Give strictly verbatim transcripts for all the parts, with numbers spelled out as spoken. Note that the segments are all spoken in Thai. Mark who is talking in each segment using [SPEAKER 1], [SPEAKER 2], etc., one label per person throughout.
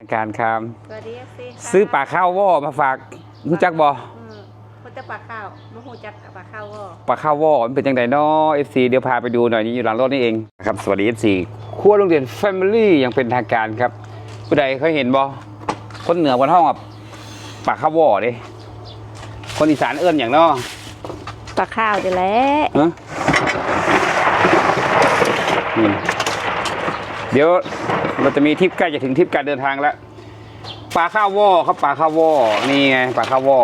[SPEAKER 1] การครับ
[SPEAKER 2] สวัสดีสิ
[SPEAKER 1] ซื้อปลาข้าวว่อมาฝากรู้จักบ่
[SPEAKER 2] เขาจะปลาข้าวมาหูจักกับปลาข้าวว่อ
[SPEAKER 1] ปลาข้าวว่อมันเป็นยังไงเนาะ เอฟ ซี เดี๋ยวพาไปดูหน่อยนี่อยู่หลังรถนี่เองครับสวัสดี เอฟ ซี ครัวโรงเรียน Family อย่างเป็นทางการครับผู้ใดเคยเห็นบ่คนเหนือคนห้องแบบปลาข้าวว่อดิคนอีสานเอื้อนอย่างเนาะ
[SPEAKER 2] ปลาข้าวจะ
[SPEAKER 1] แล้วเดี๋ยวเราจะมีทริปใกล้จะถึงทริปการเดินทางแล้วปลาข้าวว่อครับปลาข้าวว่อนี่ไงปลาข้าวว่อ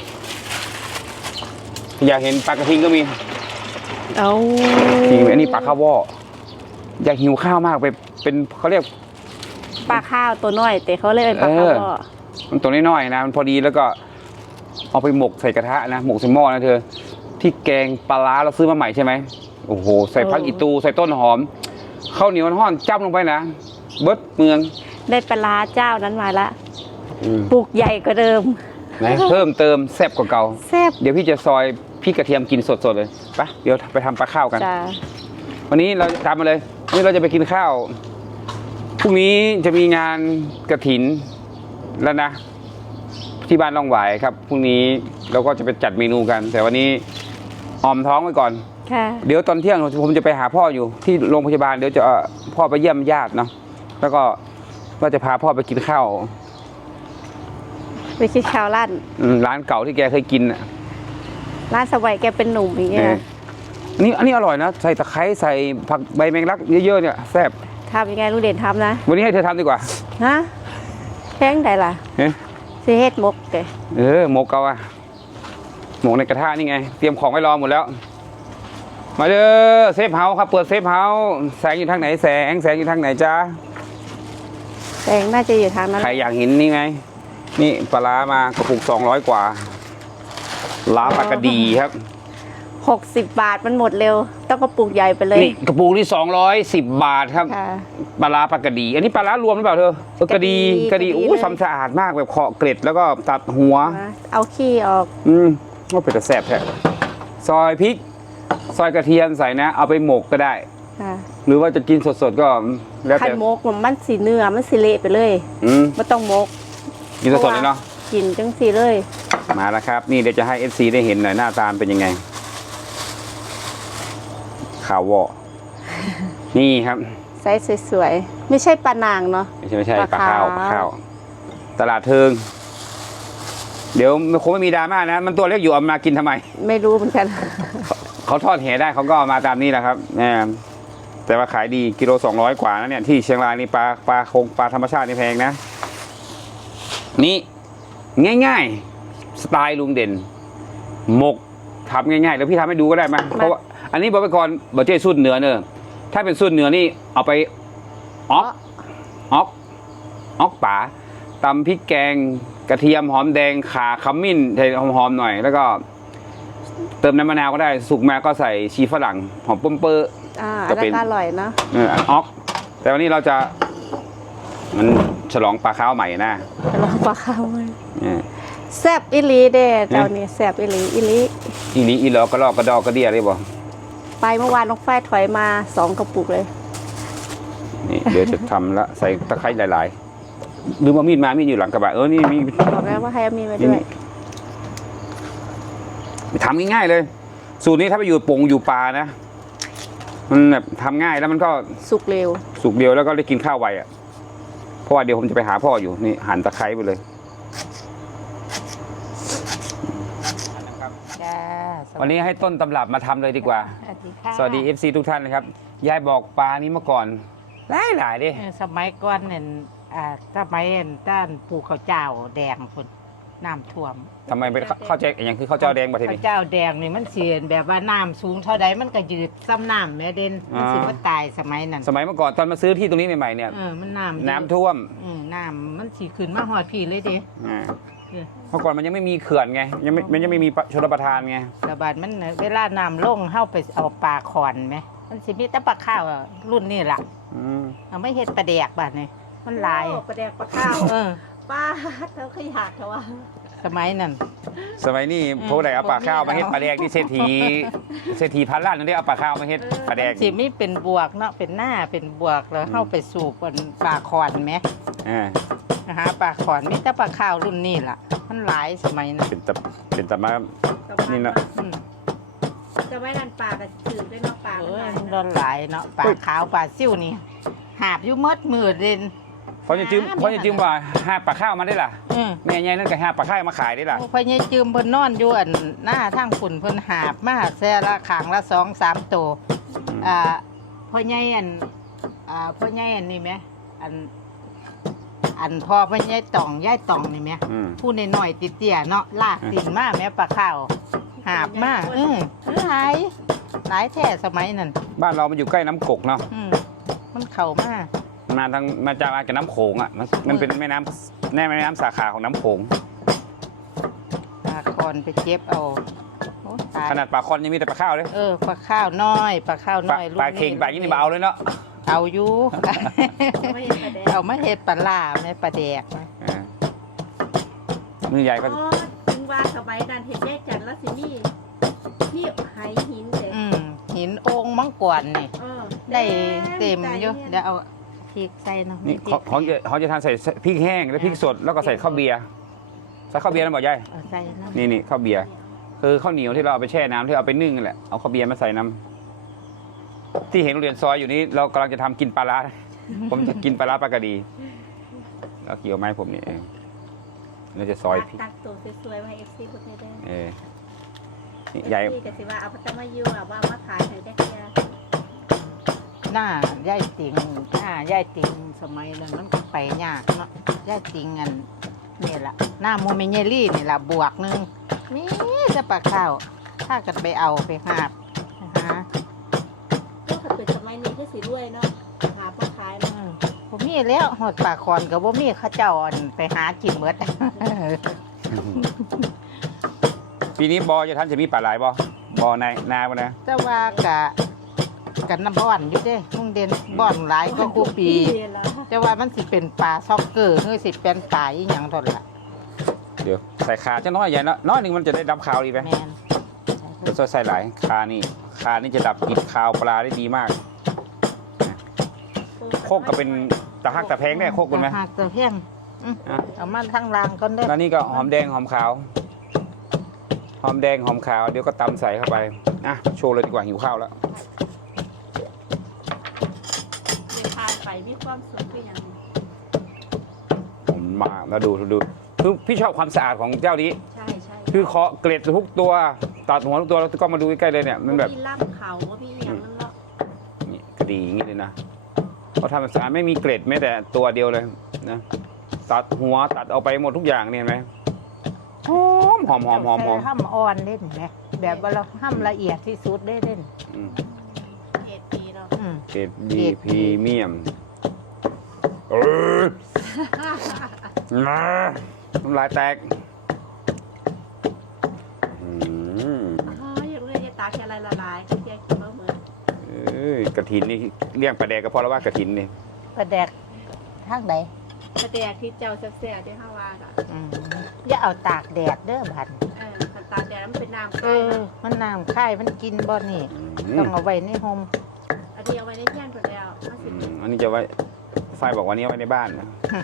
[SPEAKER 1] อยากเห็นปลากระทิงก็มี
[SPEAKER 2] เอา
[SPEAKER 1] จริงอันนี้ปลาข้าวว่ออยากหิวข้าวมากไปเป็นเขาเรียก
[SPEAKER 2] ปลาข้าวตัวน้อยแต่เขาเรียกปลาข้าวว่อ
[SPEAKER 1] มันตัวน้อยๆนะมันพอดีแล้วก็เอาไปหมกใส่กระทะนะหมกใส่หม้อนะเธอที่แกงปลาร้าเราซื้อมาใหม่ใช่ไหมโอ้โหใส่ผักอีตูใส่ต้นหอมข้าวเหนียวห่อนจ้ำลงไปนะเบิดเมือง
[SPEAKER 2] ได้ปลาร้าเจ้านั้นมาละปลูกใหญ่กว่าเดิม
[SPEAKER 1] นะเพิ่มเติมแซ่บกว่าเก่า
[SPEAKER 2] แซ่บ
[SPEAKER 1] เดี๋ยวพี่จะซอยพี่กระเทียมกินสดๆเลยไปเดี๋ยวไปทำปลาข้าวกันวันนี้เราตามมาเลยวันนี้เราจะไปกินข้าวพรุ่งนี้จะมีงานกฐินแล้วนะที่บ้านล่องหวายครับพรุ่งนี้เราก็จะไปจัดเมนูกันแต่วันนี้ออมท้องไว้ก่อนเดี๋ยวตอนเที่ยงผมจะไปหาพ่ออยู่ที่โรงพยาบาลเดี๋ยวจะพ่อไปเยี่ยมญาติเนาะแล้วก็ว่าจะพาพ่อไปกินข้าว
[SPEAKER 2] ไปกินข้าวร้าน
[SPEAKER 1] ร้านเก่าที่แกเคยกินอ่ะ
[SPEAKER 2] ร้านสมัยแกเป็นหนุ่มอย่างเงี้ย
[SPEAKER 1] อันนี้อันนี้อร่อยนะใส่ตะไคร้ใส่ผักใบแมงลักเยอะๆเนี่ยแซ่บ
[SPEAKER 2] ทำยังไงลูกเด่นทำนะ
[SPEAKER 1] วันนี้ให้เธอทำดีกว่า
[SPEAKER 2] ฮะแป้งไหนล่ะเฮ้ยซีเฮ็ดมกเก๋
[SPEAKER 1] เออมกเกาอะหมกในกระทะนี่ไงเตรียมของไว้รอหมดแล้วมาเด้อเซฟเฮาส์ครับเปิดเซฟเฮาส์แสงอยู่ทางไหนแสงแสงอยู่ทางไหนจ้า
[SPEAKER 2] แสงน่าจะอยู่ทางนั้น
[SPEAKER 1] ใครอยากเห็นนี่ไงนี่ปลาร้ามากระปุกสองร้อยกว่าล้าปลากระดีครับ
[SPEAKER 2] หกสิบบาทมันหมดเร็วต้องกระปุกใหญ่ไปเลย
[SPEAKER 1] นี่กระปุกที่สองร้อยสิบบาทครับปลาร้าปลากระดีอันนี้ปลาร้ารวมหรือเปล่าเธอกระดีกระดีโอ้ทำสะอาดมากแบบเคาะเกล็ดแล้วก็ตัดหัว
[SPEAKER 2] เอาขี้ออก
[SPEAKER 1] อืมว่าเป็นแต่แสบแท้ซอยพริกซอยกระเทียมใส่นะเอาไปหมกก็ได้หรือว่าจะกินสดๆก็
[SPEAKER 2] แล้วแต่หมกมันสีเนื้อมันสีเละไปเลย
[SPEAKER 1] อืม
[SPEAKER 2] ไม่ต้องหมก
[SPEAKER 1] กินสดๆเลยเนาะ
[SPEAKER 2] กินจังสีเลย
[SPEAKER 1] มาแล้วครับนี่เดี๋ยวจะให้ เอฟ ซี ได้เห็นหน่อยหน้าตาเป็นยังไงข่าววอนี่ครับ
[SPEAKER 2] ไซส์สวยๆไม่ใช่ปลานางเนาะ
[SPEAKER 1] ไม่ใช่ไม่ใช่ปลาข้าวปลาข้าวตลาดเทิงเดี๋ยวคงไม่มีดราม่านะมันตัวเล็กอยู่เอามากินทำไม
[SPEAKER 2] ไม่รู้เหมือนกัน
[SPEAKER 1] เขาทอดแหได้เขาก็เอามาตามนี้แหละครับแต่ว่าขายดีกิโลสองร้อยกว่านะเนี่ยที่เชียงรายนี่ปลาปลาคงปลาธรรมชาตินี่แพงนะนี่ง่ายๆสไตล์ลุงเด่นหมกทำง่ายๆแล้วพี่ทำให้ดูก็ได้ไหมเพราะว่าอันนี้บอกไปก่อนบอกเจ้สุดเหนือเนอะถ้าเป็นสุดเหนือนี่เอาไปออกออกออกป่าตำพริกแกงกระเทียมหอมแดงข่าขมิ้นใส่หอมๆหน่อยแล้วก็เติมน้ำมะนาวก็ได้สุกมาก็ใส่ชีฝรั่งหอมเปิ้มเปอร์
[SPEAKER 2] ก็เป็นอร่อยนะ
[SPEAKER 1] เออออกแต่วันนี้เราจะมันฉลองปลาข้าวใหม่นะ
[SPEAKER 2] ฉลองปลาข้าวใหม่แซ่บอิลีเด้เจ้านี่แซ่บอิลีอิลี
[SPEAKER 1] อิลีอิลอกระลอกกระดอกกระเดียได้บ่
[SPEAKER 2] ไปเมื่อวานน้องฝ้ายถอยมาสองกระปุกเลย
[SPEAKER 1] นี่เดี๋ยวจะทำละใส่ตะไคร้หลายๆหรือว่ามีดมามีดอยู่หลังกระบะเออนี่มี
[SPEAKER 2] บอกแล้วว่าให้เอามีดมาด้วย
[SPEAKER 1] ทำง่ายๆเลยสูตรนี้ถ้าไปอยู่ปงอยู่ปลานะมันแบบทำง่ายแล้วมันก็
[SPEAKER 2] สุกเร็ว
[SPEAKER 1] สุกเร็วแล้วก็ได้กินข้าวไวอ่ะเพราะว่าเดี๋ยวผมจะไปหาพ่ออยู่นี่หั่นตะไคร้ไปเลยวันนี้ให้ต้นตำรับมาทำเลยดีกว่าสวัสดี เอฟ ซี ทุกท่านนะครับยายบอกปลานี้เมื่อก่อนหลายหลายดิ
[SPEAKER 3] สมัยก่อนเนี่ยสมัยด้านปลูกข้าวเจ้าแดงคนน้ำท่วม
[SPEAKER 1] ทำไมเป็นข้าวเจ้าอย่างคือข้าวเจ้าแดงประเทศนี้
[SPEAKER 3] ข้าวเจ้าแดงนี่มันเสียนแบบว่าน้ำสูงเท่าใดมันก็ยืดซ้ำน้ำแม่เด่นมันสิว่าตายสมัยนั้น
[SPEAKER 1] สมัยเมื่อก่อนตอนมาซื้อที่ตรงนี้ใหม่ๆเนี่ย
[SPEAKER 3] เออมันน้ำ
[SPEAKER 1] น้ำท่วม
[SPEAKER 3] น้ำมันสีขึ้นมาหอดพี่เลยดิ
[SPEAKER 1] เมื่อก่อนมันยังไม่มีเขื่อนไงยังไม่มันยังไม่มีชลประทานไง
[SPEAKER 3] ระบาดมันเวลาน้ำลงเข้าไปเอาปลาขอนไหมมันสิมีแต่ปลาข้าวรุ่นนี่แหละเอาไม่เห็ดปลาแดกบ้านนี่มันลาย
[SPEAKER 2] ปลาแดกปลาข้าวปลาเธอขยากเถอะวะ
[SPEAKER 3] สมัยนั้น
[SPEAKER 1] สมัยนี้พวกใดเอาปลาข้าวมาเฮ็ดปลาแดกที่เศรษฐีเศรษฐีพันล้านนั่นได้เอาปลาข้าวมาเฮ็ดปลาแดก
[SPEAKER 3] สิมีเป็นบวกเนาะเป็นหน้าเป็นบวกแล้วเข้าไปสู่ปลาขอนไหมเปลาขอนมีแต่ปลาข้าวรุ่นนี้ล่ะ มันหลายสมัยนะ
[SPEAKER 1] เป็นตะเป็นตะมา นี่เนาะ
[SPEAKER 3] อืม
[SPEAKER 2] จะไม่ดันปลากระชืดด้วยเนาะปลา
[SPEAKER 3] เอ
[SPEAKER 2] มัน
[SPEAKER 3] อ
[SPEAKER 2] หลาย
[SPEAKER 3] มันโดนหลายเนาะปลาขาวปลาซิ่วนี่หาบอยู่มดมือเด่น
[SPEAKER 1] เพราะจะจืมเพราะจะจืมว่าหาปลาข้าวมาได้ล่ะ
[SPEAKER 3] อืม
[SPEAKER 1] แม่ใหญ่นั่นก็หาปลาข้าวมาขายได้ล่ะ
[SPEAKER 3] โอ้พ่อใหญ่จืมเพิ่นนอนอยู่อันหน้าทางฝุ่นเพิ่นหาบมาแซ่ละขางละสองสามตัวอ่าพ่อใหญ่อันอ่าพ่อใหญ่อันนี่ไหมอัน อันพ่อพ่อใหญ่ต่องยายต่องนี่ไหม
[SPEAKER 1] อืม
[SPEAKER 3] ผู้น้อยๆติเตี้ยๆเนาะลากตินมาแม่ปลาข้าวหาบมาอือหลายหลายแท้สมัยนั้น
[SPEAKER 1] บ้านเรามันอยู่ใกล้น้ำกกเนาะ
[SPEAKER 3] อืมมันเข้ามา
[SPEAKER 1] มาทางมาจากมาจากน้ำโขงอ่ะมันมันเป็นแม่น้ำแม่แม่น้ำสาขาของน้ำโขง
[SPEAKER 3] ปลาคอนไปเจ็บเอาโอ้ตาย
[SPEAKER 1] ขนาดปลาคอนยังมีแต่ปลาข้าวเลย
[SPEAKER 3] เออปลาข้าวน้อยปลาข้าว
[SPEAKER 1] ปลา
[SPEAKER 3] น้อย
[SPEAKER 1] ปลาเค็งปลายี่นี่เบเอาเลยเนาะ
[SPEAKER 3] เอาอยู่
[SPEAKER 2] ไม่เห็นปลาแดง
[SPEAKER 3] เอามาเฮ็ดปลาล่าแม่ปลาแดกนะ
[SPEAKER 1] เออมือใหญ่ก็
[SPEAKER 2] อ๋อถึงว่าสมัยนั้นเห็นแยกจันทร์แล้วสินี่ที่ไหหินเด็ก
[SPEAKER 3] อืมหินโอ่งมังกรนี่
[SPEAKER 2] เออ
[SPEAKER 3] ได้เต็มอยู่
[SPEAKER 2] ใจ
[SPEAKER 3] เดี๋ยวเอาพริกใส่เนาะ
[SPEAKER 1] นี่
[SPEAKER 3] พริ
[SPEAKER 1] เขา
[SPEAKER 3] ก
[SPEAKER 1] เขาจะเขาจะทานใส่พริกแห้งแล้วพริกสดแล้วก็ใส่ข้าวเบียร์ใส่ข้าวเบียร์นะบอกยาย
[SPEAKER 3] เอาใส่เนาะ
[SPEAKER 1] นี่นี่ข้าวเบียร์คือข้าวเหนียวที่เราเอาไปแช่น้ำที่เอาไปนึ่งนั่นแหละเอาข้าวเบียร์มาใส่น้ำที่เห็นโรงเรียนซอยอยู่นี้เรากำลังจะทำกินปลาร้า ผมจะกินปลาร้าปลากระดีแล้วเกี่ยวไม้ผมนี่เองเราจะซอยพริก
[SPEAKER 2] ตักตัวสวยๆมาให้เอฟซีพวกนี้ได้
[SPEAKER 1] เออนี่
[SPEAKER 2] เอ
[SPEAKER 1] ใหญ่
[SPEAKER 2] ฟซีก็สิว่าเอาพัตตามายูอะว่ามาขายให้ได้เพีย
[SPEAKER 3] หน้าย่ายติงหน้าย่ายติงสมัยนั้นมันก็ไปยากเนาะย่ายติงอันนี่ล่ะหน้าโมเมเยลี่นี่ล่ะบวกหนึงมีแต่ปลาข้าวถ้ากันไปเอาไปหาบนะฮะ
[SPEAKER 2] ก็ถ้าเป็นสมัยนี้ก็สิด้วยเนาะหาปลาขาย
[SPEAKER 3] อื
[SPEAKER 2] เนาะ
[SPEAKER 3] มบ่มีแล้วหอดปลาคอนกับบ่มีเขาเจ้าอันไปหากินเบิด
[SPEAKER 1] ปีนี้บอจะท่านจะมีปลาหลายบอบอในนาบ่นะ
[SPEAKER 3] แต่ว่ากะกันน้ำบ่อนอยู่เด้มุ่งเด่นบ่อนหลายก็คู่ปี
[SPEAKER 2] เดือนละ
[SPEAKER 3] แต่ว่ามันสิเป็นปลาซ็อกเกอร์หรือสิเป็นปลาอีหยังทนล่ะ
[SPEAKER 1] เดี๋ยวใส่ขาจะน้อยใหญ่เนาะน้อยหนึ่งมันจะได้ดับคาวดีไหม
[SPEAKER 3] แม่น
[SPEAKER 1] เดี๋ยวใส่หลายคานี่คานี่จะดับกลิ่นคาวปลาได้ดีมาก โคกก็เป็นตะฮักตะแพงได้โคกคุณไหม
[SPEAKER 3] หักตะแพงอืม
[SPEAKER 1] อ่ะ
[SPEAKER 3] เอามาทั้งรางก่อนเด้อ
[SPEAKER 1] แล้วนี่ก็หอมแดงหอมขาว หอมแดงหอมขาวเดี๋ยวก็ตำใส่เข้าไปอ่ะโชว์เลยดีกว่าหิวข้าวแล้ว
[SPEAKER 2] เดินทางไปมีความสุขก็ยัง
[SPEAKER 1] ผมมาแล้วดูดูคือพี่ชอบความสะอาดของเจ้านี้
[SPEAKER 2] ใช่ใช่
[SPEAKER 1] คือเคาะเกล็ดทุกตัวตัดหัวทุกตัวแล้วก็มาดูใกล้ๆเลยเนี่ยมันแบบ
[SPEAKER 2] มีล่ำเขาว่ามีอย่างนั้นเนาะ
[SPEAKER 1] นี่กระดีอย่างนี้เลยนะเขาทำสะอาดไม่มีเกล็ดแม้แต่ตัวเดียวเลยนะตัดหัวตัดเอาไปหมดทุกอย่างเนี่ยเห็นไหมหอมหอมหอมหอมหอม
[SPEAKER 3] ใส่ห้ำอ่อนเด่นไหมแบบว่าเราห้ำละเอียดที่สุดได้เด่น
[SPEAKER 1] อืม
[SPEAKER 2] เอ็ดปีเนาะ
[SPEAKER 3] อืม
[SPEAKER 1] เกรดดีพรีเมียมเออมาน้ำลายแตกอืม
[SPEAKER 2] อ๋ออย่างเรื่องจะตาแค่ละละลายแค่แค่คิดว่าเหมือน
[SPEAKER 1] เอ้ยกระถินนี่เลี้ยงปลาแดกก็พอแล้วว่ากระถินนี่
[SPEAKER 3] ปลาแดกทางใด
[SPEAKER 2] แต่แต่ที่เจ้าแซ่บๆที่ห้าวาอ่ะ
[SPEAKER 3] อืมอย่าเอาตากแดดเด้อบัด
[SPEAKER 2] เออคันตาแดงมันเป็นน้ำ
[SPEAKER 3] เอ
[SPEAKER 2] ไก่
[SPEAKER 3] อ มันน้ำค่ายมันกินบ่นี่
[SPEAKER 1] อื
[SPEAKER 3] ต้อ
[SPEAKER 1] ม
[SPEAKER 3] งเอาไว้ในโฮม
[SPEAKER 2] อันนี้เอาไว้ในเที่ยงคนเดียวมาสิ
[SPEAKER 1] อืมอันนี้จะไว้ไฟบอกว่านี้ไว้ในบ้านนะ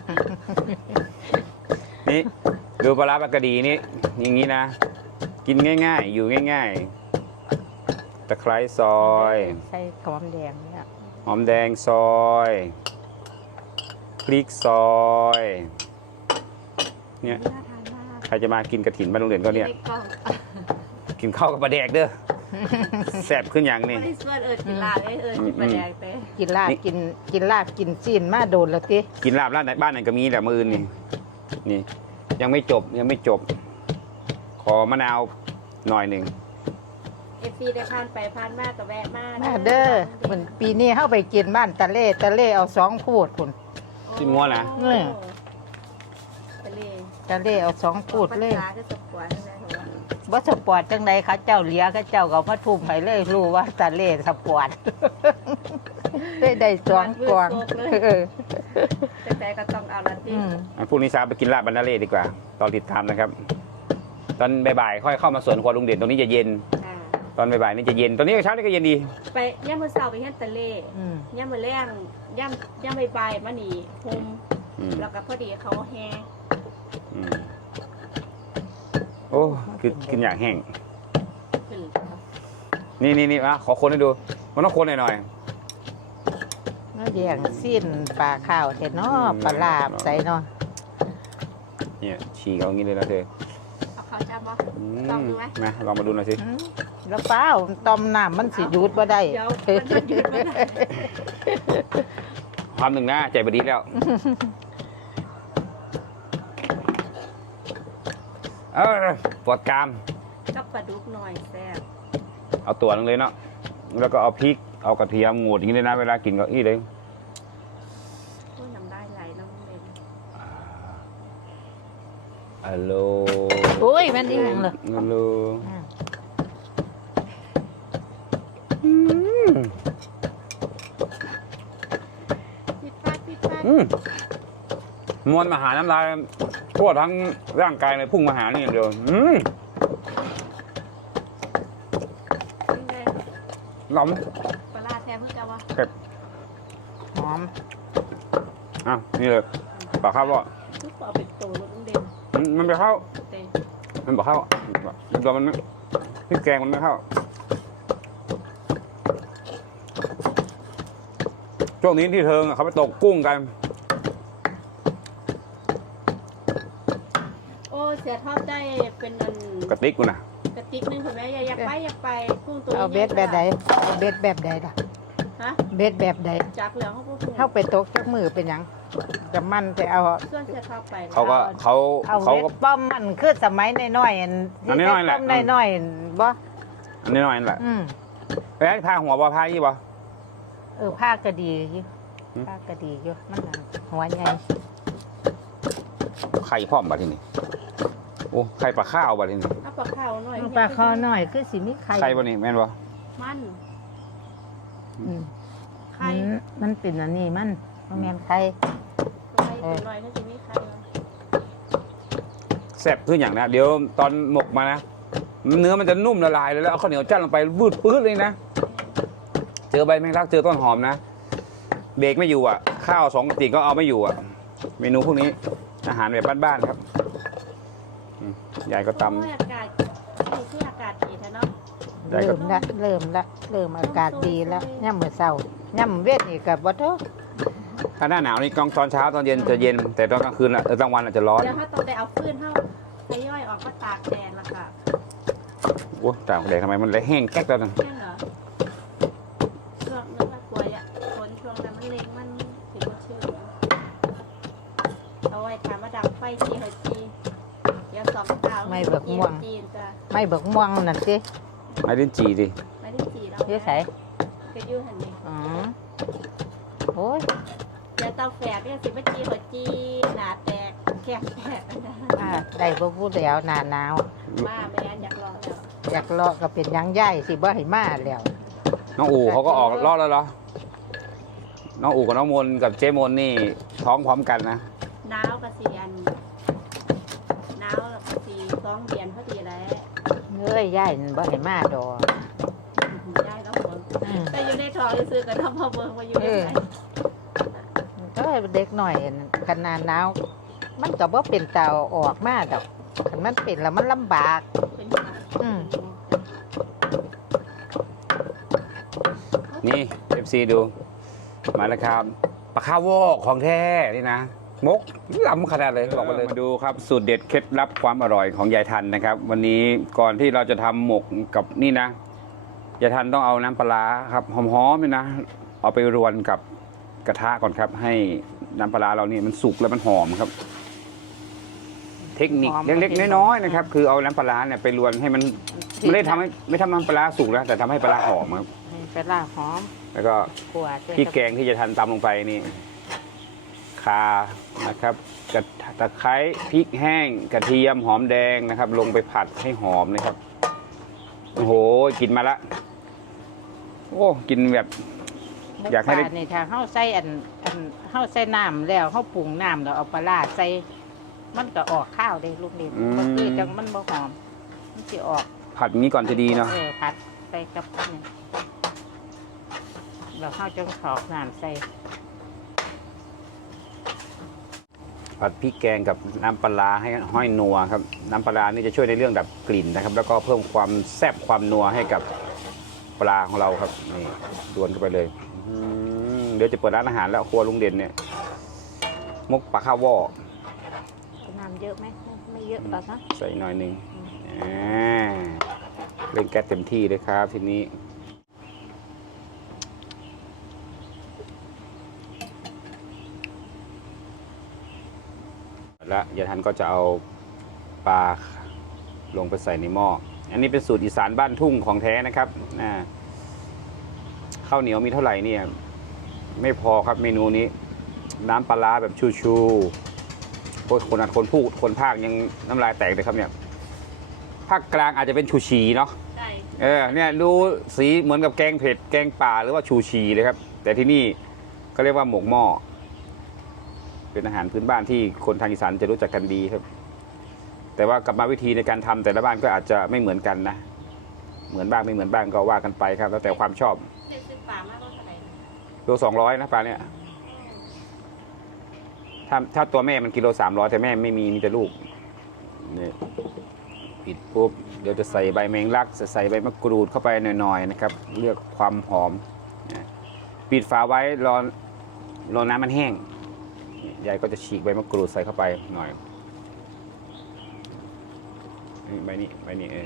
[SPEAKER 1] นี่ดูปลาร้าปลากระดีนี่อย่างนี้นะ กินง่าย ๆ อยู่ง่าย ๆ ตะไคร้ซอย
[SPEAKER 3] ใส่หอมแดงเนี่ย
[SPEAKER 1] หอมแดงซอยพริกซอยเนี่ย
[SPEAKER 2] น่าทานมาก
[SPEAKER 1] ใครจะมากินกระถินบ้านโรงเรียนก็เนี่ย
[SPEAKER 2] ในกล่อง
[SPEAKER 1] กินข้าวกับปลาแดกเด้อ แซ่บขึ้นอย่างนี้
[SPEAKER 2] ไม่ได้ส่วนเอิญกินลาบเอ้ยเอิญกินปลาแดงเต้
[SPEAKER 3] กินลาบ
[SPEAKER 1] นี่
[SPEAKER 3] กินกินลาบกินจีนมาโดนแล้วติ
[SPEAKER 1] กินลาบร้านไหนบ้านไหนก็มีแหละมือนี่นี่ ยังไม่จบยังไม่จบ ขอมะนาวหน่อยหนึ่ง
[SPEAKER 2] เอฟซีได้ผ่านไปผ่านมากับแวะมา
[SPEAKER 3] มาเด้อเหมือนปีนี้เข้าไปกินบ้านตะเล่ตะเล่เอาสองพูดพุ่น
[SPEAKER 1] จิ้มงัวนะ
[SPEAKER 2] โอ้ทะเล
[SPEAKER 3] ตะเล่เอาสองพูดเลย
[SPEAKER 2] ภาษาก็สปอร์ตนะของเรา
[SPEAKER 3] บ่สปอร์ตจังใดเขาเจ้าเหลียเขาเจ้าก็มาทุ่มให้เลยรู้ว่าตะเล่สปอร์ต ได้ได้สองกวางเออ
[SPEAKER 2] แต่ก็ต้องเอาละติ
[SPEAKER 3] อืม
[SPEAKER 1] อันพรุ่งนี้เช้าไปกินลาบบันนาเล่ดีกว่าตอนติดตามนะครับ ตอนบ่ายๆค่อยเข้ามาสวนครัวลุงเด่นตรงนี้จะเย็น
[SPEAKER 2] อ่า
[SPEAKER 1] ตอนบ่ายๆนี่จะเย็นตอนนี้เช้านี่ก็เย็นดี
[SPEAKER 2] ไปย่ามมื้อเช้าไปเฮ็ดทะเล
[SPEAKER 3] อืม
[SPEAKER 2] ย่ามมื้อแลงย่ามย่ามบ่ายๆมานี่โฮม
[SPEAKER 1] ออืม
[SPEAKER 2] แล้วก็พอดีเขาแฮ
[SPEAKER 1] อืมโอ้คือกินอย่างแห้ง
[SPEAKER 2] ขึ้น
[SPEAKER 1] นี่นี่นี่อ่ะขอคนให้ดู มันต้องคนหน่อย
[SPEAKER 3] แล้วแยงสิ้นปลาข้าวเห็นเนาะปลาลาบใส่เนาะ
[SPEAKER 1] ๆเนี่ยฉีกเอางี้เลยนะเธอ
[SPEAKER 2] เอาเขาจับบ่
[SPEAKER 1] อืม
[SPEAKER 2] ลองดูไหม
[SPEAKER 1] นะลองมาดูหน่อยสิ
[SPEAKER 3] อืมแล้วเปล่าต้มน้ำมันสิหยุดบ่ได้
[SPEAKER 2] เดี๋ยวมันจะหยุดมันนะ
[SPEAKER 1] ความหนึ่งนะใจบดีแล้ว เออปวดกราม
[SPEAKER 2] กับปลาดุกหน่อยแซ่บ
[SPEAKER 1] เอาตัวนึงเลยเนาะ แล้วก็เอาพริก เอากระเทียมโงดอย่างนี้เลยนะ เวลากินก็อี้เลย
[SPEAKER 2] พูดน้ำได้ไหลน้ำเล่น
[SPEAKER 1] ฮัลโหล
[SPEAKER 3] โอ้ยมันอีหยังเลย
[SPEAKER 1] ฮัลโหล
[SPEAKER 3] อืม
[SPEAKER 1] อืม
[SPEAKER 2] ปิดปากปิดปาก
[SPEAKER 1] อืมมวลมาหาน้ำลายทั่วทั้งร่างกายเลยพุ่งมาหานี่อย่างเดียว อืม
[SPEAKER 2] ยังไง
[SPEAKER 1] หลอม
[SPEAKER 2] ปลาร้าแท้เพิ่งจะว่า
[SPEAKER 1] เผ็ด
[SPEAKER 3] หอม
[SPEAKER 1] อ่ะนี่เลยปากข้าวว่า
[SPEAKER 2] ทุกปอเป็นโตรถน้ำเด่น
[SPEAKER 1] มันมันไปเข้า
[SPEAKER 2] เต้
[SPEAKER 1] มันบอกเข้าตัวมันไม่พริกแกงมันไม่เข้า ช่วงนี้ที่เทิงอะเขาไปตกกุ้งกัน
[SPEAKER 2] โอ้เสียทอดได้เป็นอัน
[SPEAKER 1] กระติกกูนะ
[SPEAKER 2] กระติกนึงถูกไหมอยากอยากไปอยากไปกุ้งตัว
[SPEAKER 3] เอาเบ็ดแบบใดเอาเบ็ดแบบใดล่ะ
[SPEAKER 2] ฮะ
[SPEAKER 3] เบ็ดแบบใด
[SPEAKER 2] จากเหลืองเขาพูด
[SPEAKER 3] เข้าไปตกจักมือเป็นหยังจะมันไปเอา
[SPEAKER 2] ส่วนเสียทอดไป
[SPEAKER 1] เขาก็เขา
[SPEAKER 3] เอา
[SPEAKER 1] เขา
[SPEAKER 3] เบ็ด
[SPEAKER 1] ก็
[SPEAKER 3] ป้อมมันคือสมัยน้อยๆอัน
[SPEAKER 1] อันน้อยๆแหละ
[SPEAKER 3] ป้อมน้อยๆบ่
[SPEAKER 1] อันนี้หน่อยนั่นแหละ
[SPEAKER 3] อืม
[SPEAKER 1] เอ้ยพาหัวบอพายี่บอ
[SPEAKER 3] เออผ้าก็ดีอยู่
[SPEAKER 1] หืม
[SPEAKER 3] ผ้าก็ดีอยู่มันนั่นหัวใหญ่
[SPEAKER 1] ไข่พร้อมบัดทีนี้โอ้ไข่ปลาข้าวบัดทีนี้
[SPEAKER 2] เอาปลาข้าวหน่อย
[SPEAKER 3] ปลาคอหน่อยคือสิมีไข่
[SPEAKER 1] ไข่บัดนี้แม่นบ่
[SPEAKER 2] มัน
[SPEAKER 3] อืม
[SPEAKER 2] ไข่
[SPEAKER 3] มันมันเป็นอันนี้มันมันแม่นไข่
[SPEAKER 2] ไข่เป็นหน่อยถ้าจะมีไข่แล้ว
[SPEAKER 1] แซ่บขึ้นอย่างนะเดี๋ยวตอนหมกมานะเนื้อมันจะนุ่มละลายเลยแล้วเอาข้าวเหนียวจ้ำลงไปวืดปื๊ดเลยนะเจอใบแมงลักเจอต้นหอมนะเบรกไม่อยู่อ่ะ ข้าวสองกระติกก็เอาไม่อยู่อ่ะ เมนูพวกนี้อาหารแบบบ้านๆครับอืมยายก็ตำ
[SPEAKER 2] โอ้ยอากาศนี่ที่อากาศดีแท้เนาะ
[SPEAKER 1] ได้ครับ
[SPEAKER 3] เริ่มละเริ่มละเริ่มอากาศดีแล้วย่ำมื้อเช้าย่ำเวทนี่ก็บ่เท่า
[SPEAKER 1] ถ้าหน้าหนาวนี่กลางตอนเช้าตอนเย็นจะเย็น แต่ตอนกลางคืนอะเออกลางวันอาจจะร้อน
[SPEAKER 2] เดี๋ยวถ้าต้องได้เอาฟืนเท่าไปย่อยออกก็ตากแดดละค่ะ
[SPEAKER 1] โอ้ตากแดดทำไมมันเลยแห้งแก๊กแล้วนะ
[SPEAKER 2] แค่เหรอช่วงนึกว่ากลัวอ่ะฝนช่วงนั้นมันเล็งมันสิบชื่อเอาไว้ถามมาดับไฟจีเฮจีเดี๋ยวสองดาวจีนจ้ะ
[SPEAKER 3] ไม่เบิกม่วงนั่นสิ
[SPEAKER 1] ไม้ลิ้นจีดิ
[SPEAKER 2] ไม่ได้จีแล้ว
[SPEAKER 3] เยอะใส่
[SPEAKER 2] ก็ยู่หันนี่
[SPEAKER 3] อ๋อโอ้ย
[SPEAKER 2] เดี๋ยวเตาแฝดเนี่ยสิบจีเฮจีหนาแตกแข็งแตกนะ
[SPEAKER 3] อ่าได้บ่พูดแล้วหน้าหนาว
[SPEAKER 2] มาไม่งั้นอยากลองแล้ว
[SPEAKER 3] อยากเลาะก็เป็นหยังใหญ่สิบ่ให้มาแล้ว
[SPEAKER 1] น้องอู๋เขาก็ออกรอดแล้วเหรอน้องอู๋กับน้องมนกับเจ๊มนนี่ท้องพร้อมกันนะ
[SPEAKER 2] หนาวกระเสียนหนาวแล้วกระสีสองเดือนพอดีแล้ว
[SPEAKER 3] เอ้ยยายนั่นบ่ให้มาดอก
[SPEAKER 2] ได้แล้วคน
[SPEAKER 3] อืม
[SPEAKER 2] แต่อยู่ในท้องซื้อๆกับทำพ่อเมืองมาอยู่ในไหน
[SPEAKER 3] ก็เด็กหน่อยขนาดหนาวมันก็บ่เป็นเตาออกมาดอกคันมันเป็นแล้วมันลำบาก
[SPEAKER 2] เป็น
[SPEAKER 3] อืม
[SPEAKER 1] นี่เอฟซีดู มาแล้วครับปลาข้าววอกของแท้นี่นะมกล้ำขนาดเลยบอกมาเลยมาดูครับสูตรเด็ดเคล็ดลับความอร่อยของยายทันนะครับ วันนี้ก่อนที่เราจะทำหมกกับนี่นะยายทันต้องเอาน้ำปลาร้าครับหอมๆนี่นะเอาไปรวนกับกระทะก่อนครับ ให้น้ำปลาร้าเรานี่มันสุกแล้วมันหอมครับ เทคนิคเล็กๆน้อยๆนะครับ คือเอาน้ำปลาร้าเนี่ยไปรวนให้มันไม่ได้ทำให้ไม่ทำน้ำปลาร้าสุกนะแต่ทำให้ปลาร้าหอมครับ
[SPEAKER 3] ไปลาหอม
[SPEAKER 1] แล้วก็
[SPEAKER 3] ขวด
[SPEAKER 1] พริกแกงที่จะทันตำลงไปนี่ข่านะครับกระตะไคร้พริกแห้งกระเทียมหอมแดงนะครับ ลงไปผัดให้หอมนะครับโอ้โหกินมาละโอ้กินแบบ อยากให้ได้
[SPEAKER 3] ในทางเฮาใส่อันอันเฮาใส่น้ำแล้วเฮาปรุงน้ำแล้วเอาปลาร้าใส่มันก็ออกข้าวเด้ลูกเด็กบ่คือจังมันบ่หอมมันสิออก
[SPEAKER 1] ผัดนี้ก่อนจะดีเนาะ
[SPEAKER 3] เออผัดไปกับนี่แล้วเฮาจังถอกน้ำใส่
[SPEAKER 1] ผัดพริกแกงกับน้ำปลาร้าให้ห้อยนัวครับน้ำปลาร้านี่จะช่วยในเรื่องดับกลิ่นนะครับ แล้วก็เพิ่มความแซ่บความนัวให้กับปลาของเราครับนี่ดวนเข้าไปเลยอืมเดี๋ยวจะเปิดร้านอาหารแล้วครัวลุงเด่นเนี่ยมกปลาข้าววอก
[SPEAKER 3] น้ำเยอะไหมไม่เยอะหรอกนะ
[SPEAKER 1] ใส่หน่อยหนึ่งอ่าเล่นแก๊สเต็มที่เลยครับทีนี้แล้วยายทันก็จะเอาปลาลงไปใส่ในหม้ออันนี้เป็นสูตรอีสานบ้านทุ่งของแท้นะครับอ่าข้าวเหนียวมีเท่าไหร่เนี่ยไม่พอครับเมนูนี้น้ำปลาร้าแบบชูชูโอ้ยคนอัดคนพูดคนภาคยังน้ำลายแตกเลยครับเนี่ยภาคกลางอาจจะเป็นชูชีเนาะ
[SPEAKER 2] ใช่
[SPEAKER 1] เออเนี่ยดูสีเหมือนกับแกงเผ็ดแกงป่าหรือว่าชูชีเลยครับแต่ที่นี่ก็เรียกว่าหมกหม้อเป็นอาหารพื้นบ้านที่คนทางอีสานจะรู้จักกันดีครับ แต่ว่ากลับมาวิธีในการทำแต่ละบ้านก็อาจจะไม่เหมือนกันนะเหมือนบ้างไม่เหมือนบ้างก็ว่ากันไปครับ แล้วแต่ความชอบ
[SPEAKER 2] เจ็ดสิบปลามากกว่าเท่าไหร่
[SPEAKER 1] โลสองร้อยนะปลาเนี่ยถ้าถ้าตัวแม่มันกิโลสามร้อยแต่แม่ไม่มีมีแต่ลูกนี่ปิดปุ๊บเดี๋ยวจะใส่ใบแมงลักใส่ใบมะกรูดเข้าไปหน่อยๆนะครับเลือกความหอมปิดฝาไว้รอรอน้ำมันแห้งยายก็จะฉีกใบมะกรูดใส่เข้าไปหน่อยใบนี้ใบนี้เออ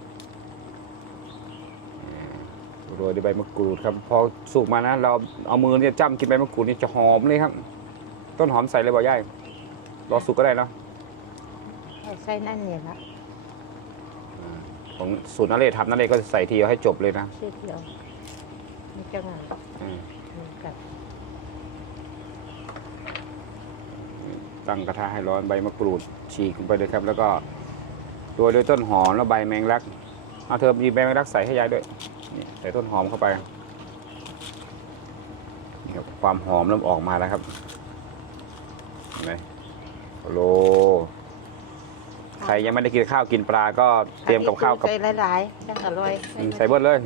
[SPEAKER 1] โรยด้วยใบมะกรูดครับพอสุกมานะเราเอามือเนี่ยจ้ำกินใบมะกรูดนี่จะหอมเลยครับต้นหอมใส่เลยบ่ย่ายรอสุกก็ได้เนาะ
[SPEAKER 3] ใส่นั่นเนี่ยละ
[SPEAKER 1] ของสูตรนั่นเลยทำนั่นเลยก็ใส่ทีเอาให้จบเลยนะ
[SPEAKER 3] ชื่อเดียวนี่จังหวะ
[SPEAKER 1] อืม
[SPEAKER 3] กับ
[SPEAKER 1] ตั้งกระทะให้ร้อนใบมะกรูดฉีกลงไปเลยครับ แล้วก็โรยด้วยต้นหอมแล้วใบแมงลักเอาเธอมีใบแมงลักใส่ให้ยายด้วยนี่ใส่ต้นหอมเข้าไปนี่ครับความหอมเริ่มออกมาแล้วครับเห็นไหมโลใครยังไม่ได้กินข้าวกินปลาก็เตรียมกับข้าวกับ
[SPEAKER 3] ใส่หลายๆจังอร่อย
[SPEAKER 1] อืมใส่เบิดเลย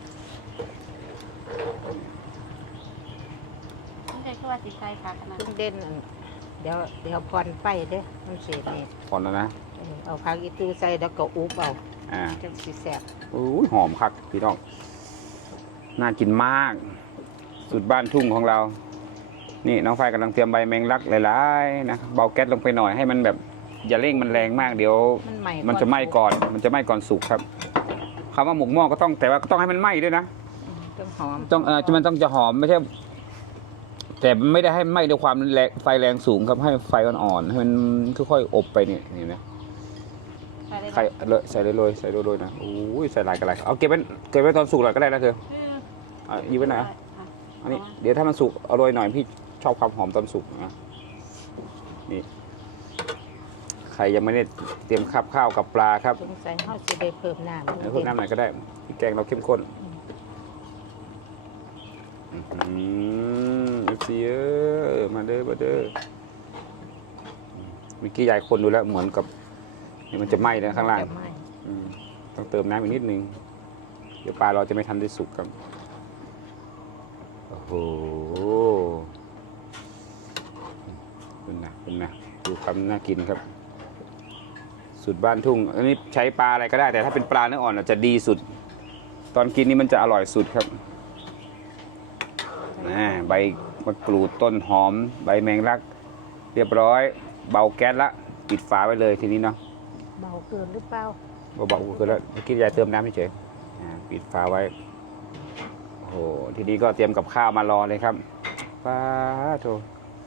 [SPEAKER 2] ไม่ใช่แค่ว่าสีไก่ค่ะขนาด
[SPEAKER 3] ลุงเด่นอันเดี๋ยวเดี๋ยวพรไปเด้อมันเสียนี่
[SPEAKER 1] ผ่อนแล้วนะ
[SPEAKER 3] เออเอาผักอีตูใส่แล้วก็อุบเอา
[SPEAKER 1] อ่า
[SPEAKER 3] จังสิแซ่บ
[SPEAKER 1] อู้ยหอมคักพี่น้องน่ากินมากสุดบ้านทุ่งของเรานี่น้องไฟกำลังเตรียมใบแมงลักหลายๆนะเบาแก๊สลงไปหน่อยให้มันแบบอย่าเร่งมันแรงมากเดี๋ยว
[SPEAKER 3] มันใหม่
[SPEAKER 1] มันจะไหม้ก่อน มันจะไหม้ก่อนสุกครับคำว่าหมกหม้อก็ต้องแต่ว่าก็ต้องให้มันไหม้ด้วยนะ
[SPEAKER 3] ต้องหอม
[SPEAKER 1] ต้องเออมันต้องจะหอมไม่ใช่ แต่ไม่ได้ให้ไหม้ด้วยความแรงไฟแรงสูงครับให้ไฟอ่อนๆให้มันค่อยๆอบไปเนี่ยนี่นะ
[SPEAKER 2] ใส่เลย
[SPEAKER 1] ใครเลยใส่เลยเลยใส่เลยๆนะโอ้ยใส่หลายกันหลายเอาเก็บไว้เก็บไว้ตอนสุกหน่อยก็ได้นะเธอเอาอยู่ไว้ไหนอยอันนี้เดี๋ยวถ้ามันสุกเอาโรยหน่อยพี่ชอบความหอมตอนสุกนะนี่ใครยังไม่ได้เตรียมข้าวข้าวกับปลาครับ
[SPEAKER 3] สงสัยเฮาสิได้เพิ่มน้ำ
[SPEAKER 1] เพิ่มน้ำหน่อยก็ได้พริกแกงเราเข้มข้นอืมเอฟซีเออมาเด้อมาเด้อเมื่อกี้ยายคนดูแล้วเหมือนกับนี่มันจะไหม้นะข้างล่าง
[SPEAKER 3] จะไหม้
[SPEAKER 1] อืมต้องเติมน้ำอีกนิดนึงเดี๋ยวปลาเราจะไม่ทันได้สุกครับโอ้โหเป็นนะเป็นนะดูความน่ากินครับสุดบ้านทุ่งอันนี้ใช้ปลาอะไรก็ได้แต่ถ้าเป็นปลาเนื้ออ่อนอาจจะดีสุด ตอนกินนี่มันจะอร่อยสุดครับนะใบมะกรูดต้นหอม ใบแมงลัก เรียบร้อย เบาแก๊สละปิดฝาไว้เลยทีนี้เนาะ
[SPEAKER 3] เบาเกินหรือเปล่า
[SPEAKER 1] เบาๆคือแล้วเมื่อกี้ยายเติมน้ำเฉยๆอ่าปิดฝาไว้โอ้โหทีนี้ก็เตรียมกับข้าวมารอเลยครับป้าโถ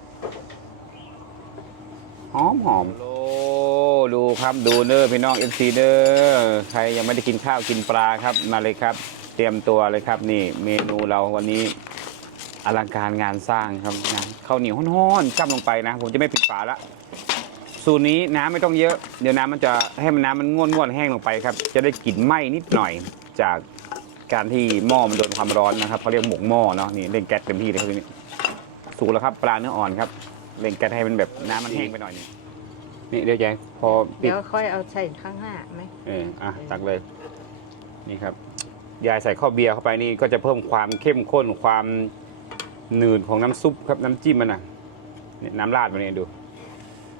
[SPEAKER 1] หอมหอมโลดูครับดูเด้อพี่น้องเอฟซีเด้อใครยังไม่ได้กินข้าวกินปลาครับมาเลยครับ เตรียมตัวเลยครับนี่เมนูเราวันนี้อลังการงานสร้างครับนะข้าวเหนียวห้อนๆจ้ำลงไปนะ ผมจะไม่ปิดฝาละสูตรนี้น้ำไม่ต้องเยอะเดี๋ยวน้ำมันจะให้มันน้ำมันง่วนๆแห้งลงไปครับจะได้กลิ่นไหม้นิดหน่อยจากการที่หม้อมันโดนความร้อนนะครับเขาเรียกหมกหม้อเนาะนี่เร่งแก๊สเต็มที่เลยครับทีนี้สุกแล้วครับปลาเนื้ออ่อนครับเร่งแก๊สให้มันแบบน้ำมันแห้งไปหน่อยนี่นี่เดี๋ยวใจพอปิ
[SPEAKER 3] เดี๋
[SPEAKER 1] ด
[SPEAKER 3] ยวค่อยเอาใส่ข้างหน้าไหม
[SPEAKER 1] เอออ่ะตักเลยนี่ครับยายใส่ข้าวเบียร์เข้าไปนี่ก็จะเพิ่มความเข้มข้นความหนืดของน้ำซุปครับน้ำจิ้มมันนะเนี่ยน้ำราดมาเนี่ยดู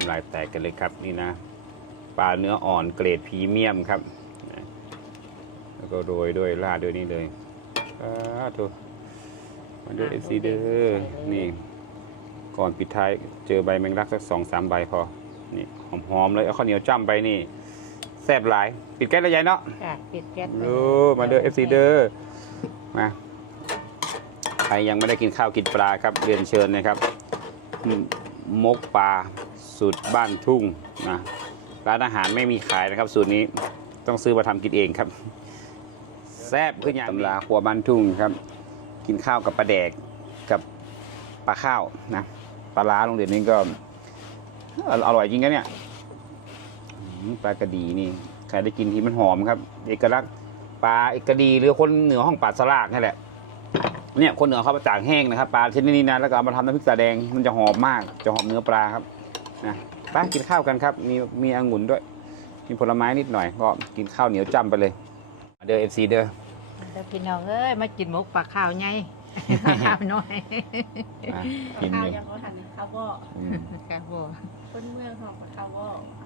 [SPEAKER 1] ำลายแตกกันเลยครับนี่นะปลาเนื้ออ่อนเกรดพรีเมียมครับแล้วก็โรยด้วยราดด้วยนี่เลยอ่าถูกมาด้วยเอฟซีเดอร์นี่ก่อนปิดท้ายเจอใบแมงลักสักสองสามใบพอนี่หอมๆเลยเอาข้าวเหนียวจ้ำไปนี่แซ่บหลายปิดแก๊สแล้วยายเนาะ
[SPEAKER 3] ค่ะปิดแก๊ส
[SPEAKER 1] ดูมาเด้อเอฟซีเดอร์มาใครยังไม่ได้กินข้าวกินปลาครับเรียนเชิญนะครับมกปลาสูตรบ้านทุ่งนะร้านอาหารไม่มีขายนะครับ สูตรนี้ต้องซื้อมาทำกินเองครับแซ่บขึ้นอย่างตำราครัวบ้านทุ่งครับ กินข้าวกับปลาแดกกับปลาข้าวนะปลาล้าโรงเรียนนี้ก็อร่อยจริงนะเนี่ยปลากระดีนี่ใครได้กินทีมันหอมครับเอกลักษณ์ปลาเอกระดีหรือคนเหนือห้องป่าสลากนี่แหละเนี่ยคนเหนือเขาไปตากแห้งนะครับปลาชนิดนี้นะแล้วก็เอามาทำน้ำพริกตาแดงมันจะหอมมากจะหอมเนื้อปลาครับนะไปกินข้าวกันครับมีมีองุ่นด้วยมีผลไม้นิดหน่อยก็กินข้าวเหนียวจ้ำไปเลยเด้อเอฟซีเด้อ
[SPEAKER 3] เดี๋ยวพี่น้องเอ้ยมากินหมกปลาข้าวไงปลาข้าวน้อย
[SPEAKER 1] อ่ะกิน
[SPEAKER 2] ข้า
[SPEAKER 1] อ
[SPEAKER 2] ว
[SPEAKER 1] ยู่
[SPEAKER 2] ยังเขาทันข้าวบ่
[SPEAKER 1] อืม
[SPEAKER 3] ครับผม
[SPEAKER 2] คนเมืองของข้าวบ่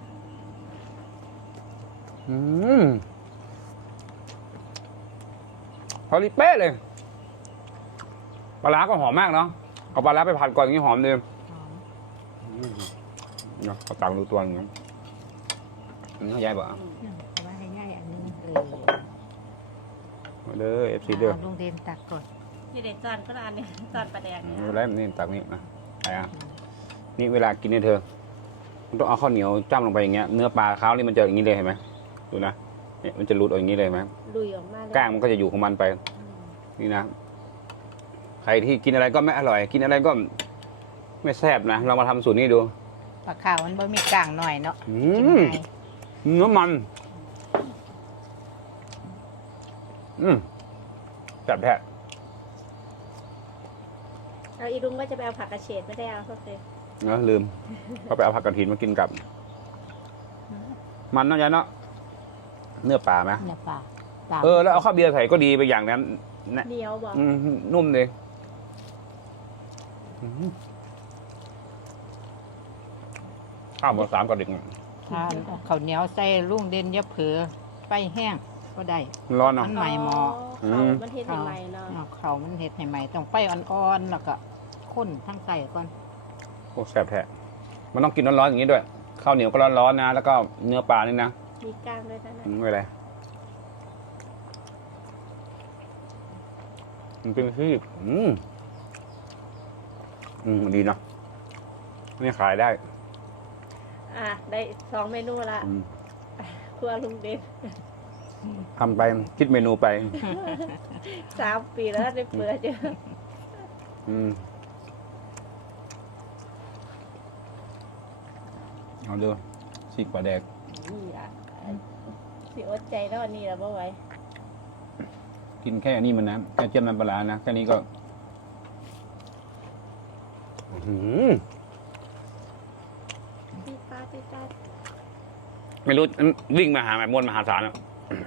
[SPEAKER 1] อืมพอดีเป๊ะเลยปลาร้าก็หอมมากเนาะเอาปลาร้าไปผัดก่อนอย่างนี้หอมเลย
[SPEAKER 3] หอม
[SPEAKER 1] เนาะเอาตังดูตัวหนึงอันนี้เขายายบอก
[SPEAKER 3] อืมเอาไว้ให้ง่ายอันนึงเออ
[SPEAKER 1] มาเด้อเอฟซีเด้อ
[SPEAKER 3] ลุงเดนตักก่อน
[SPEAKER 2] นี่เด็ดจานก็ร้านเนี่ยจานปลาแดงเนี่ย
[SPEAKER 1] ไม่เป็นไรนี่ตักนี่นะไปอ่ะนี่เวลากินเนี่ยเธอมันต้องเอาข้าวเหนียวจ้ำลงไปอย่างเงี้ยเนื้อปลาเขานี่มันจะอย่างนี้เลยเห็นไหมดูนะเนี่ยมันจะรูดออกอย่างนี้เลยเห็นไหม
[SPEAKER 2] ลุยออกมาเลย
[SPEAKER 1] ก้างมันก็จะอยู่ของมันไป
[SPEAKER 2] อืม
[SPEAKER 1] นี่นะใครที่กินอะไรก็ไม่อร่อย กินอะไรก็ไม่แซ่บนะเรามาทำสูตรนี้ดู
[SPEAKER 3] ปลาข้าวมันบ่มีกลางหน่อยเนาะ
[SPEAKER 1] อื
[SPEAKER 3] กิน
[SPEAKER 1] ม
[SPEAKER 3] ง่าย
[SPEAKER 1] เนื้อมัน อืมแซ่บแท้
[SPEAKER 2] เอาอีลุงว่าจะไปเอาผักกระเฉดไม่ได้เอาเขาเลย
[SPEAKER 1] เนาะลืมก็ไปเอาผักกระถินมากินกับ มันเนาะยายเนาะเนื้อปลาไหม
[SPEAKER 3] เนี่ยปลาปลา
[SPEAKER 1] เออแล้วเอาข้าวเบียร์ใส่ก็ดีไปอย่างนั้นนะ
[SPEAKER 2] เหนียวบอก
[SPEAKER 1] อืมนุ่มเลยอืมข้าวหมดสามกระดิ่ง
[SPEAKER 3] ทานข้าวเหนียวใส่ลุงเดนอย่าเผือไฟแห้งก็ได้
[SPEAKER 1] มันร้อนเนาะ
[SPEAKER 3] มันใหม่หม้อ
[SPEAKER 2] เขามันเทศใหม่ๆเนาะ
[SPEAKER 3] เอาเขาวมันเห็ดใหม่ๆต้องไฟอ่อนๆแล้วก็ข้นทั้งใส่ก่อน
[SPEAKER 1] โอ้แซ่บแท้มันต้องกินร้อนๆอย่างนี้ด้วยข้าวเหนียวก็ร้อนๆนะแล้วก็เนื้อปลานี่นะ
[SPEAKER 2] มีกล้างด้วยนะ
[SPEAKER 1] อืมไม่เป็นไรมันเป็นที่อืมอืมมันดีเนาะนี่ขายได้
[SPEAKER 2] อ่ะได้สองเมนูละ
[SPEAKER 1] อืม
[SPEAKER 2] ครัวลุงเด่น
[SPEAKER 1] ทำไปคิดเมนูไป
[SPEAKER 2] สามปีแล้วได้เปิดเยอะ
[SPEAKER 1] อืมเอาดูสีกว่าแดก
[SPEAKER 2] นี่อ่ะสิอดใจแล้ววันนี้แล้วบ่ไหว
[SPEAKER 1] กินแค่นี้มันนะแค่เจียมน้ำปลาร้านะแค่นี้ก็อื้อหือ
[SPEAKER 2] ตีตาตีตา
[SPEAKER 1] ไม่รู้วิ่งมาหาแบบมวลมหาศาลอ่ะ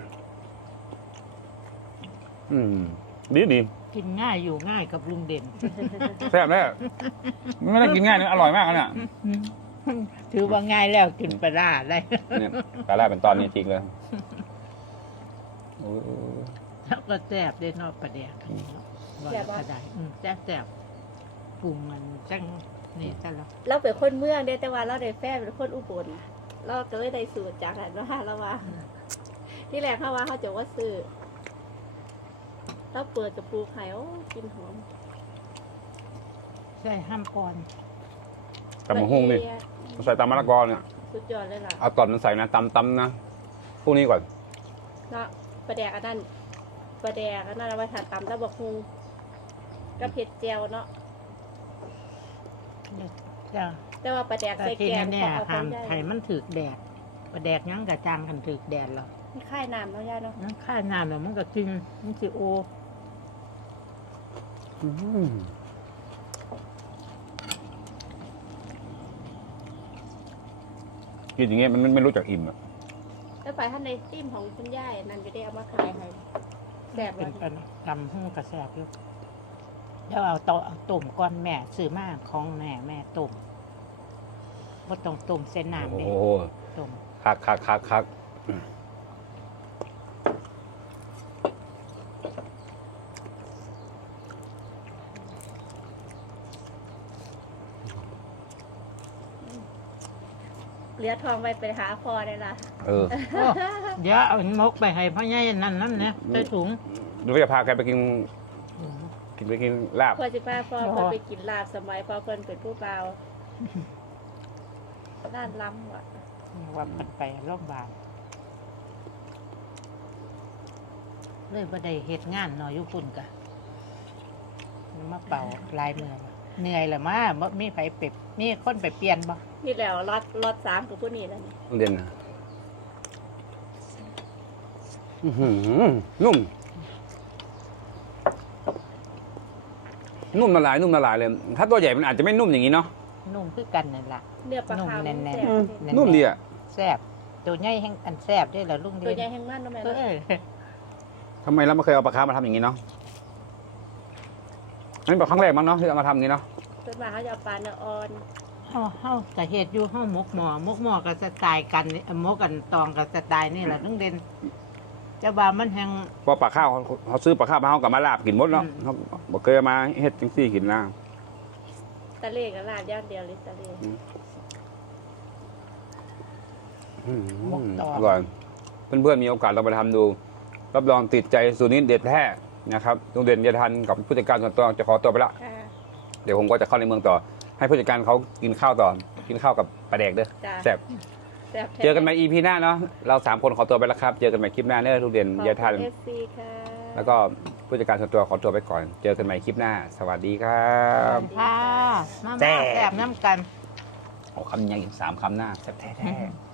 [SPEAKER 1] อืมดีดี
[SPEAKER 3] กินง่ายอยู่ง่ายกับลุงเด่น
[SPEAKER 1] แซ่บแน่ไม่ได้กินง่ายนะอร่อยมากนะเนี่ย
[SPEAKER 3] ถือว่าง่ายแล้วกินปลาร้าได้
[SPEAKER 1] เนี่ยปลาแรกเป็นตอนนี้จริงเลยโอ้ย
[SPEAKER 3] แล้วก็แซ่บได้นอกประเดี๋ยวว่าแล้วก็ได้อืมแซ่บแซ่บปรุงมันจังนี่ซะแล้ว
[SPEAKER 2] เราเป็นคนเมืองเด้แต่ว่าเราได้แฟนเป็นคนอุบลเราก็เลยได้สูตรจากหันว่าเราว่า ที่แรกเขาว่าเขาจะว่าซื้อเราเปิดกับปลูกไข่โอ้กินหอม
[SPEAKER 3] ใช่ห้ามก่อน
[SPEAKER 1] ตำมะฮุ่งนี่ใส่ตำมะละกอเนี่ย
[SPEAKER 2] สุดยอดเลยล่ะ
[SPEAKER 1] เอาตอนมันใส่นะตำตำนะพวกนี้ก่อน
[SPEAKER 2] เนาะปลาแดกอันนั้นปลาแดกอันนั้นเอาไว้ทานตำแล้วบอกฮุงกับเผ็ดเจียวเนาะ
[SPEAKER 3] จ้ะ
[SPEAKER 2] แต่ว่าปลาแดก
[SPEAKER 3] แต่
[SPEAKER 2] ใส่
[SPEAKER 3] ที่
[SPEAKER 2] แกง
[SPEAKER 3] แน่
[SPEAKER 2] เขาเอา
[SPEAKER 3] ๆห้าม
[SPEAKER 2] ได้
[SPEAKER 3] ไข่มันถึกแดดปลาแดกยังกะจางกันถึกแดดหรอ
[SPEAKER 2] มันค่ายน้ำเนาะย่าเนาะ
[SPEAKER 3] นั่นข้าน้ำแล้วมันก็กินมันสิโอ
[SPEAKER 1] อืมกินอย่างเงี้ยมันไม่รู้จักอิ่มอ่ะ
[SPEAKER 2] แล้วไปท่านในติ้มของคุณย่ายนั่นจะได้เอามาขายให้แซ่บ
[SPEAKER 3] เป็
[SPEAKER 2] แล้
[SPEAKER 3] น
[SPEAKER 2] ว
[SPEAKER 3] ปันตำหูกระแสบอยู่แล้วเอาโตะเอาต้มก้อนแม่ซื้อมาของแม่แม่ต้มบ่ต้องต้มเส้นน้ำ
[SPEAKER 1] โอ้
[SPEAKER 3] เด้
[SPEAKER 1] โห
[SPEAKER 3] ต้ม
[SPEAKER 1] คักคักคักคัก
[SPEAKER 2] เหลือทองไปไปหาพอได้ละ
[SPEAKER 1] เออ
[SPEAKER 3] โอ้เดี๋ยวเอามกไปให้พ่อใหญ่นั่นนั่นเนี่ยใส่ถุง
[SPEAKER 1] ดูว่าจะพาใครไปกินกินไปกินลาบ
[SPEAKER 2] พอสิพาพ่อเพิ่นไปกินลาบสมัยพ่อเพิ่นเป็นผู้เบาด้านล้ำว่ะ
[SPEAKER 3] ว่ามันไปโรงพยาบาลเลยบ่ได้เฮ็ดงานเนาะอยู่พุ่นกะมาเป่าลายมือมาเหนื่อยละมาบ่มีไผเป็บมีคนไปเปลี่ยนบ่
[SPEAKER 2] นี่แล้วรอดรอดสามกับผู้นี้แล้วนี่
[SPEAKER 1] ต้องเด่นนะอื้อหือนุ่ม นุ่มละลายนุ่มละลายเลย ถ้าตัวใหญ่มันอาจจะไม่นุ่มอย่างนี้เนาะ
[SPEAKER 3] นุ่มคือกันนั่นล่ะ
[SPEAKER 2] เนื้อปลา
[SPEAKER 3] นุ่ม
[SPEAKER 2] ขาว
[SPEAKER 3] แน่นๆ
[SPEAKER 2] แซ่บ
[SPEAKER 3] อืม
[SPEAKER 2] เลย
[SPEAKER 1] นุ่มดีอ่ะ
[SPEAKER 3] แซ่บตัวใหญ่แห่งอันแซ่บเด้อล่ะลุง
[SPEAKER 2] ตัว
[SPEAKER 3] เด่น
[SPEAKER 2] ใหญ่แห้งมันเนาะแม่
[SPEAKER 3] เอ
[SPEAKER 2] เนาะ
[SPEAKER 3] อ
[SPEAKER 1] ทำไมเราไม่เคยเอาปลาคาร์ฟมาทำอย่างนี้เนาะนั่นเป็นครั้งแรกมั้งเนาะที่เอามาทำอย่างนี้เนาะ
[SPEAKER 2] ส่วนมากเขาจะเอาปลาเนื้ออ่อน
[SPEAKER 3] เฮาเฮาก็เฮ็ดอยู่เฮาหมกหม้อหมกหม้อก็สไตล์กันนี่หมกกันตองก็สไตล์นี่ล่ะลุงเด่นแต่ว่ามันแห่ง
[SPEAKER 1] เพราะปลาข้าวเขาเขาซื้อปลาข้าวมาเขากับมาลาบกินหมดเนาะ
[SPEAKER 3] อืม
[SPEAKER 1] เขาบอกเคยเอามาเฮ็ดจังซี่กินนะ
[SPEAKER 2] ตะเล่กับลาบย่างเดียวเลยตะเล่
[SPEAKER 1] อืม
[SPEAKER 3] หมกต่อ
[SPEAKER 1] อร่อยเพื่อนๆมีโอกาสลองไปทำดู รับรองติดใจสูตรนี้เด็ดแท้นะครับโรงเรียนเดียทันกับผู้จัดการส่วนตัวจะขอตัวไปละ
[SPEAKER 2] ค่ะ
[SPEAKER 1] เดี๋ยวผมก็จะเข้าในเมืองต่อ ให้ผู้จัดการเขากินข้าวต่อ กินข้าวกับปลาแดกเด้อ
[SPEAKER 2] จ้า
[SPEAKER 1] แซ่บ
[SPEAKER 2] แซ่บแท้
[SPEAKER 1] เจอกันใหม่ อี พี หน้าเนาะเราสามคนขอตัวไปแล้วครับ เจอกันใหม่คลิปหน้าเนอะโรงเรียน
[SPEAKER 2] ขอบ
[SPEAKER 1] เดียทัน
[SPEAKER 2] คุณเอฟซีค่ะ
[SPEAKER 1] แล้วก็ผู้จัดการส่วนตัวขอตัวไปก่อน เจอกันใหม่คลิปหน้า สวัสดีครับ
[SPEAKER 3] ค่ะมา
[SPEAKER 1] แซ่
[SPEAKER 3] มา
[SPEAKER 1] บ
[SPEAKER 3] แซ่บน้ำกัน
[SPEAKER 1] โอ้คำยังอีกสามคำหน้าแซ่บแท้ๆ